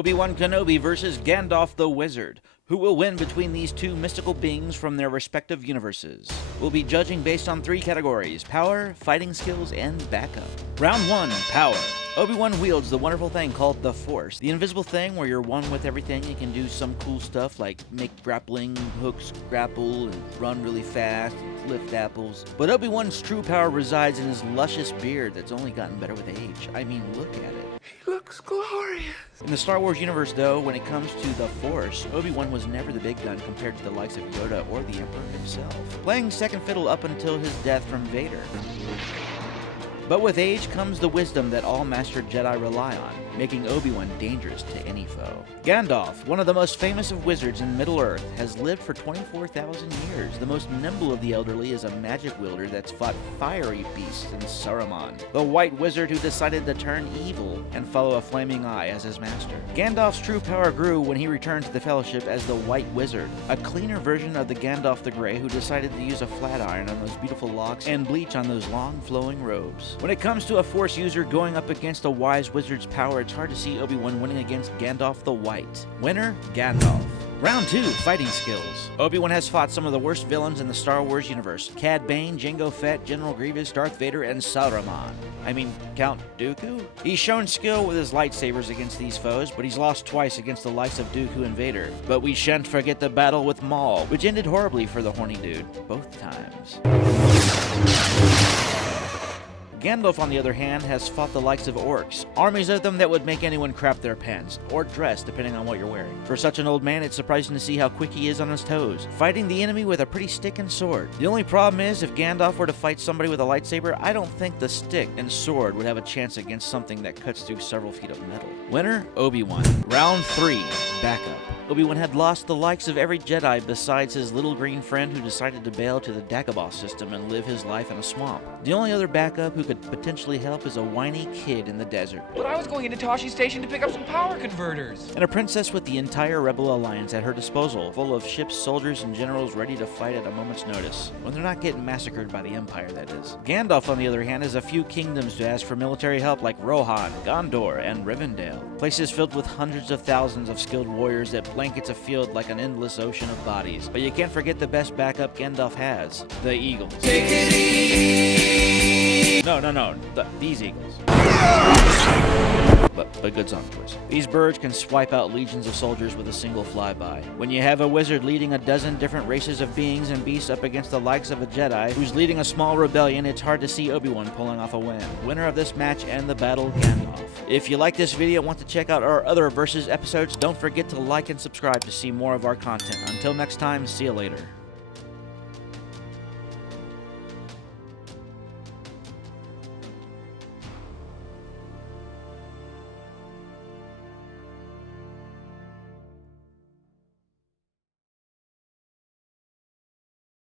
Obi-Wan Kenobi versus Gandalf the Wizard. Who will win between these two mystical beings from their respective universes? We'll be judging based on 3 categories: power, fighting skills, and backup. Round 1, power. Obi-Wan wields the wonderful thing called the Force, the invisible thing where you're one with everything. You can do some cool stuff like make grappling hooks grapple and run really fast and lift apples. But Obi-Wan's true power resides in his luscious beard that's only gotten better with age. I mean, look at it. He looks glorious. In the Star Wars universe, though, when it comes to the Force, Obi-Wan was never the big gun compared to the likes of Yoda or the Emperor himself, playing second fiddle up until his death from Vader. But with age comes the wisdom that all Master Jedi rely on, making Obi-Wan dangerous to any foe. Gandalf, one of the most famous of wizards in Middle-earth, has lived for 24,000 years. The most nimble of the elderly is a magic wielder that's fought fiery beasts in Saruman, the white wizard who decided to turn evil and follow a flaming eye as his master. Gandalf's true power grew when he returned to the Fellowship as the White Wizard, a cleaner version of the Gandalf the Grey who decided to use a flat iron on those beautiful locks and bleach on those long flowing robes. When it comes to a Force user going up against a wise wizard's power, it's hard to see Obi-Wan winning against Gandalf the White. Winner, Gandalf. Round 2, fighting skills. Obi-Wan has fought some of the worst villains in the Star Wars universe: Cad Bane, Jango Fett, General Grievous, Darth Vader, and Saruman. I mean, Count Dooku? He's shown skill with his lightsabers against these foes, but he's lost twice against the likes of Dooku and Vader. But we shan't forget the battle with Maul, which ended horribly for the horny dude, both times. Gandalf, on the other hand, has fought the likes of orcs, armies of them that would make anyone crap their pants, or dress, depending on what you're wearing. For such an old man, it's surprising to see how quick he is on his toes, fighting the enemy with a pretty stick and sword. The only problem is, if Gandalf were to fight somebody with a lightsaber, I don't think the stick and sword would have a chance against something that cuts through several feet of metal. Winner, Obi-Wan. Round 3, backup. Obi-Wan had lost the likes of every Jedi besides his little green friend who decided to bail to the Dagobah system and live his life in a swamp. The only other backup who could potentially help is a whiny kid in the desert. But I was going into Tashi Station to pick up some power converters. And a princess with the entire Rebel Alliance at her disposal, full of ships, soldiers, and generals ready to fight at a moment's notice. When they're not getting massacred by the Empire, that is. Gandalf, on the other hand, has a few kingdoms to ask for military help like Rohan, Gondor, and Rivendell. Places filled with hundreds of thousands of skilled warriors that blankets a field like an endless ocean of bodies. But you can't forget the best backup Gandalf has: the Eagles. Take it easy. No, these Eagles. But good song choice. These birds can swipe out legions of soldiers with a single flyby. When you have a wizard leading a dozen different races of beings and beasts up against the likes of a Jedi who's leading a small rebellion, it's hard to see Obi-Wan pulling off a win. Winner of this match and the battle, Gandalf. If you like this video and want to check out our other Versus episodes, don't forget to like and subscribe to see more of our content. Until next time, see you later.